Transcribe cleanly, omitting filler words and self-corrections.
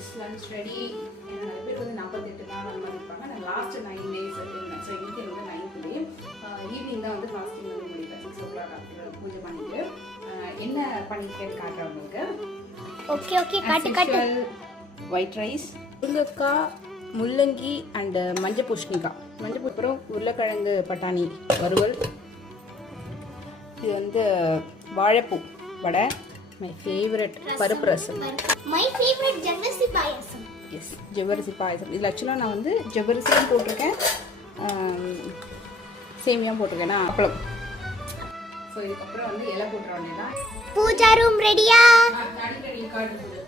S lunch ready. நிறைய பேர் வந்து 48 நாள் அந்த மாதிரி இருப்பாங்க. நான் லாஸ்ட் 9 days இருந்தேன். ஸோ இன்னைக்கு வந்து 9th டே. ஈவினிங் தான் வந்து ஃபாஸ்டிங் வந்து முடிப்பேன். 6 o'clock பூஜை பண்ணிட்டு என்ன பண்ணிருக்கேன்னு காட்டுறேன் உங்களுக்கு. ஓகே ஓகே காட்டு. ஒயிட் ரைஸ், முருங்கைக்காய், முள்ளங்கி அண்ட் மஞ்சள் பூசணிக்காய். அப்புறம் உருளைக்கிழங்கு பட்டாணி வறுவல். இது வந்து வாழைப்பூ வடை. மை ஃபேவரட் பருப்பு ரசம். மை ஃபேவரட் ஜவ்வரிசி பாயாசம். எஸ், ஜவ்வரிசி பாயாசம். இதில் ஆக்சுவலாக நான் வந்து ஜவ்வரிசியும் போட்டிருக்கேன், சேமியாவும் போட்டிருக்கேன். நான் அப்பளம். ஸோ இதுக்கப்புறம் வந்து இலை போட்டுற வேண்டியதான். பூஜா ரூம் ரெடியா? காட்டு